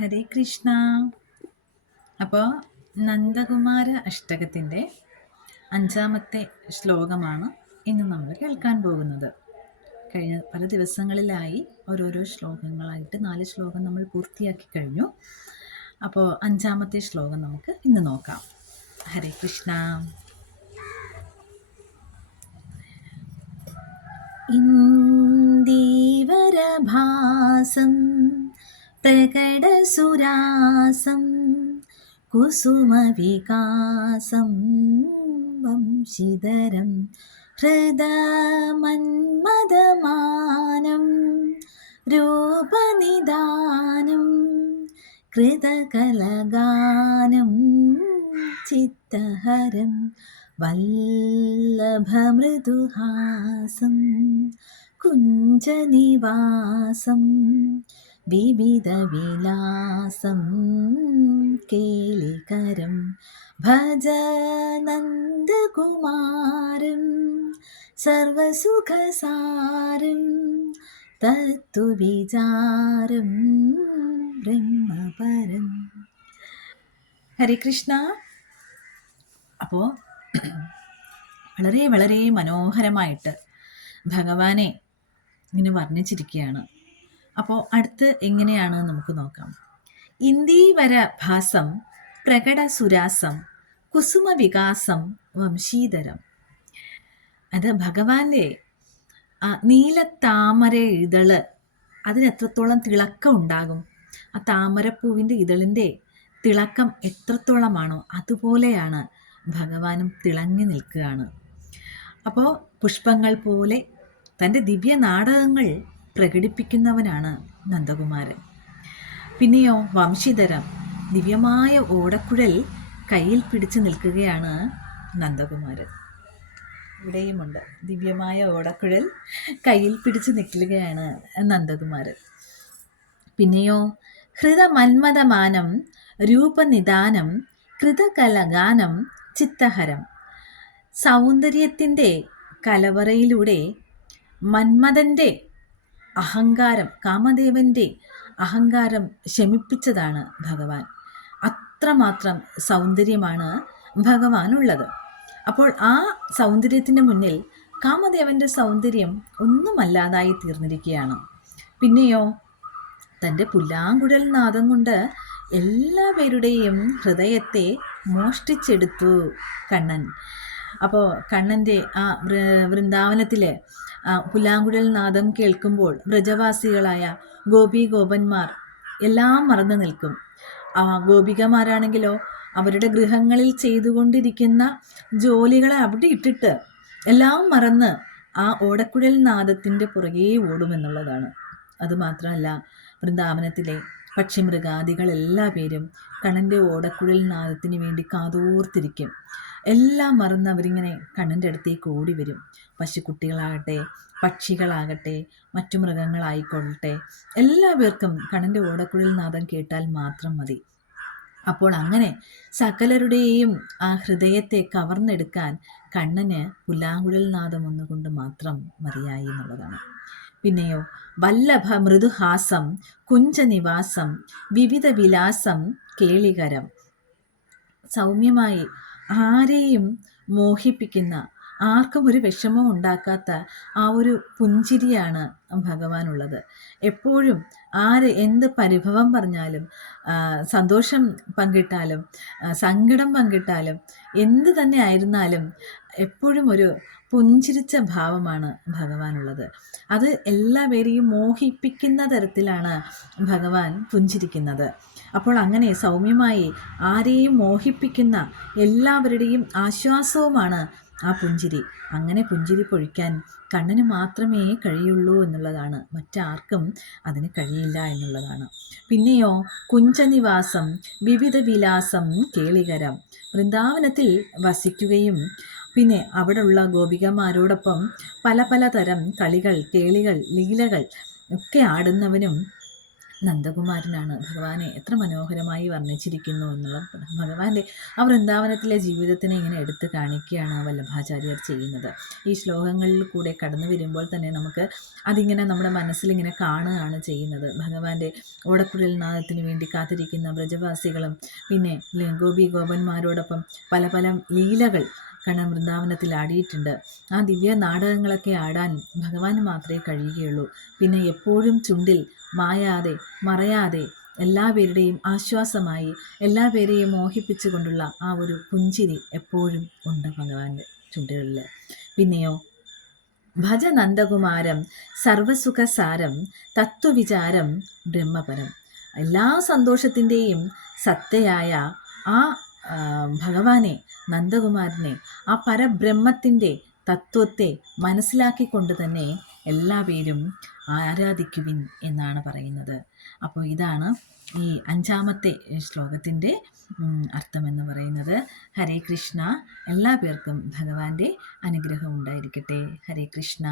ഹരേ കൃഷ്ണ. അപ്പോൾ നന്ദകുമാര അഷ്ടകത്തിന്റെ അഞ്ചാമത്തെ ശ്ലോകമാണ് ഇന്ന് നമ്മൾ കേൾക്കാൻ പോകുന്നത്. കഴിഞ്ഞ പല ദിവസങ്ങളിലായി ഓരോരോ ശ്ലോകങ്ങളായിട്ട് നാല് ശ്ലോകം നമ്മൾ പൂർത്തിയാക്കി കഴിഞ്ഞു. അപ്പോൾ അഞ്ചാമത്തെ ശ്ലോകം നമുക്ക് ഇന്ന് നോക്കാം. ഹരേ കൃഷ്ണ. ഇന്ദീവരഭാസം പ്രകടസുരാസം കുസുമവികാസം വംശിധരം ഹൃദമന്മദമാനം രൂപനിദാനം कृतकलगानं चित्तहरं वल्लभमृदुहासं कुञ्जनिवासं വിവിധ വിലാസം കേളികരം ഭജനന്ദകുമാരം സർവസുഖസാരം തത്വവിചാരം ബ്രഹ്മപരം. ഹരേ കൃഷ്ണ. അപ്പോൾ വളരെ വളരെ മനോഹരമായിട്ട് ഭഗവാനെ ഇങ്ങനെ വർണിച്ചിരിക്കുകയാണ്. അപ്പോൾ അടുത്ത് എങ്ങനെയാണ് നമുക്ക് നോക്കാം. ഇന്ദീവര ഭാസം പ്രകട സുരാസം കുസുമ വികാസം വംശീധരം അത് ഭഗവാന്റെ നീല നീലത്താമര ഇതൾ അതിന് എത്രത്തോളം തിളക്കം ഉണ്ടാകും? ആ താമരപ്പൂവിന്റെ ഇതളിന്റെ തിളക്കം എത്രത്തോളമാണോ അതുപോലെയാണ് ഭഗവാനും തിളങ്ങി നിൽക്കുകയാണ്. അപ്പോൾ പുഷ്പങ്ങൾ പോലെ തന്റെ ദിവ്യ നാടകങ്ങൾ പ്രകടിപ്പിക്കുന്നവനാണ് നന്ദകുമാരൻ. പിന്നെയോ വംശീധരം ദിവ്യമായ ഓടക്കുഴൽ കയ്യിൽ പിടിച്ചു നിൽക്കുകയാണ് നന്ദകുമാരൻ. ഇവിടെയുമുണ്ട്. ദിവ്യമായ ഓടക്കുഴൽ കയ്യിൽ പിടിച്ചു നിൽക്കുകയാണ് നന്ദകുമാരൻ. പിന്നെയോ ഹൃദമന്മതമാനം രൂപനിദാനം കൃതകലഗാനം ചിത്തഹരം. സൗന്ദര്യത്തിന്റെ കലവറയിലൂടെ മന്മഥന്റെ അഹങ്കാരം കാമദേവന്റെ അഹങ്കാരം ശമിപ്പിച്ചതാണ് ഭഗവാൻ. അത്രമാത്രം സൗന്ദര്യമാണ് ഭഗവാനുള്ളത്. അപ്പോൾ ആ സൗന്ദര്യത്തിന് മുന്നിൽ കാമദേവന്റെ സൗന്ദര്യം ഒന്നുമല്ലാതായി തീർന്നിരിക്കുകയാണ്. പിന്നെയോ തന്റെ പുല്ലാങ്കുഴൽ നാദം കൊണ്ട് എല്ലാവരുടെയും ഹൃദയത്തെ മോഷ്ടിച്ചെടുത്തു കണ്ണൻ. അപ്പോൾ കണ്ണന്റെ ആ വൃന്ദാവനത്തിലെ പുലാങ്കുഴൽ നാദം കേൾക്കുമ്പോൾ വ്രജവാസികളായ ഗോപി ഗോപന്മാർ എല്ലാം മറന്നു നിൽക്കും. ആ ഗോപികമാരാണെങ്കിലോ അവരുടെ ഗൃഹങ്ങളിൽ ചെയ്തുകൊണ്ടിരിക്കുന്ന ജോലികളെ അവിടെ ഇട്ടിട്ട് എല്ലാം മറന്ന് ആ ഓടക്കുഴൽ നാദത്തിന്റെ പുറകെ ഓടുമെന്നുള്ളതാണ്. അതുമാത്രമല്ല വൃന്ദാവനത്തിലെ പക്ഷിമൃഗാദികൾ എല്ലാ പേരും കണ്ണന്റെ ഓടക്കുഴൽ നാദത്തിന് വേണ്ടി കാതോർത്തിരിക്കും. എല്ലാം മറന്ന് അവരിങ്ങനെ കണ്ണന്റെ അടുത്തേക്ക് ഓടി വരും പശുക്കുട്ടികളാകട്ടെ പക്ഷികളാകട്ടെ മറ്റു മൃഗങ്ങളായിക്കൊള്ളട്ടെ എല്ലാ പേർക്കും കണ്ണന്റെ ഓടക്കുഴൽ നാദം കേട്ടാൽ മാത്രം മതി. അപ്പോൾ അങ്ങനെ സകലരുടെയും ആ ഹൃദയത്തെ കവർന്നെടുക്കാൻ കണ്ണന് പുല്ലാങ്കുഴൽ നാദം ഒന്നുകൊണ്ട് മാത്രം മതിയായി എന്നുള്ളതാണ്. പിന്നെയോ? വല്ലഭ മൃദുഹാസം കുഞ്ചനിവാസം വിവിധ വിലാസം കേളികരം. സൗമ്യമായി ആരെയും മോഹിപ്പിക്കുന്ന ആർക്കും ഒരു വിഷമവും ഉണ്ടാക്കാത്ത ആ ഒരു പുഞ്ചിരിയാണ് ഭഗവാനുള്ളത്. എപ്പോഴും ആര് എന്ത് പരിഭവം പറഞ്ഞാലും സന്തോഷം പങ്കിട്ടാലും സങ്കടം പങ്കിട്ടാലും എന്ത് തന്നെ ആയിരുന്നാലും എപ്പോഴും ഒരു പുഞ്ചിരിച്ച ഭാവമാണ് ഭഗവാനുള്ളത്. അത് എല്ലാവരെയും മോഹിപ്പിക്കുന്ന തരത്തിലാണ് ഭഗവാൻ പുഞ്ചിരിക്കുന്നത്. അപ്പോൾ അങ്ങനെ സൗമ്യമായി ആരെയും മോഹിപ്പിക്കുന്ന എല്ലാവരുടെയും ആശ്വാസവുമാണ് ആ പുഞ്ചിരി അങ്ങനെ പുഞ്ചിരി പൊഴിക്കാൻ കണ്ണന് മാത്രമേ കഴിയുള്ളൂ എന്നുള്ളതാണ്. മറ്റാർക്കും അതിന് കഴിയില്ല എന്നുള്ളതാണ്. പിന്നെയോ കുഞ്ചനിവാസം വിവിധ വിലാസം കേളികരം. വൃന്ദാവനത്തിൽ വസിക്കുകയും പിന്നെ അവിടെയുള്ള ഗോപികമാരോടൊപ്പം പല പല തരം കളികൾ കേളികൾ ലീലകൾ ഒക്കെ ആടുന്നവനും നന്ദകുമാരനാണ്. ഭഗവാനെ എത്ര മനോഹരമായി വർണിച്ചിരിക്കുന്നു എന്നുള്ളത് ഭഗവാന്റെ ആ വൃന്ദാവനത്തിലെ ജീവിതത്തിനെ ഇങ്ങനെ എടുത്തു കാണിക്കുകയാണ് വല്ലഭാചാര്യർ ചെയ്യുന്നത്. ഈ ശ്ലോകങ്ങളിൽ കൂടെ കടന്നു വരുമ്പോൾ തന്നെ നമുക്ക് അതിങ്ങനെ നമ്മുടെ മനസ്സിലിങ്ങനെ കാണുകയാണ് ചെയ്യുന്നത്. ഭഗവാന്റെ ഓടക്കുഴൽ നാദത്തിന് വേണ്ടി കാത്തിരിക്കുന്ന വ്രജവാസികളും പിന്നെ ഗോപി ഗോപന്മാരോടൊപ്പം പല പല ലീലകൾ കണ്ണൻ വൃന്ദാവനത്തിൽ ആടിയിട്ടുണ്ട്. ആ ദിവ്യ നാടകങ്ങളൊക്കെ ആടാൻ ഭഗവാന് മാത്രമേ കഴിയുകയുള്ളൂ. പിന്നെ എപ്പോഴും ചുണ്ടിൽ മായാതെ മറയാതെ എല്ലാവരുടെയും ആശ്വാസമായി എല്ലാവരെയും മോഹിപ്പിച്ചുകൊണ്ടുള്ള ആ ഒരു പുഞ്ചിരി എപ്പോഴും ഉണ്ട് ഭഗവാന്റെ ചുണ്ടുകളിൽ. പിന്നെയോ ഭജ നന്ദകുമാരം സർവസുഖസാരം തത്വവിചാരം ബ്രഹ്മപരം. എല്ലാ സന്തോഷത്തിന്റെയും സത്തയായ ആ ആ, ഭഗവാനെ നന്ദകുമാരനെ ആ പരബ്രഹ്മത്തിന്റെ തത്വത്തെ മനസ്സിലാക്കിക്കൊണ്ട് തന്നെ എല്ലാവരും ആരാധിക്കുവിൻ എന്നാണ് പറയുന്നത്. അപ്പോൾ ഇതാണ് ഈ അഞ്ചാമത്തെ ശ്ലോകത്തിന്റെ അർത്ഥമെന്ന് പറയുന്നത്. ഹരേ കൃഷ്ണ. എല്ലാ പേർക്കും ഭഗവാന്റെ അനുഗ്രഹം ഉണ്ടായിരിക്കട്ടെ. ഹരേ കൃഷ്ണ.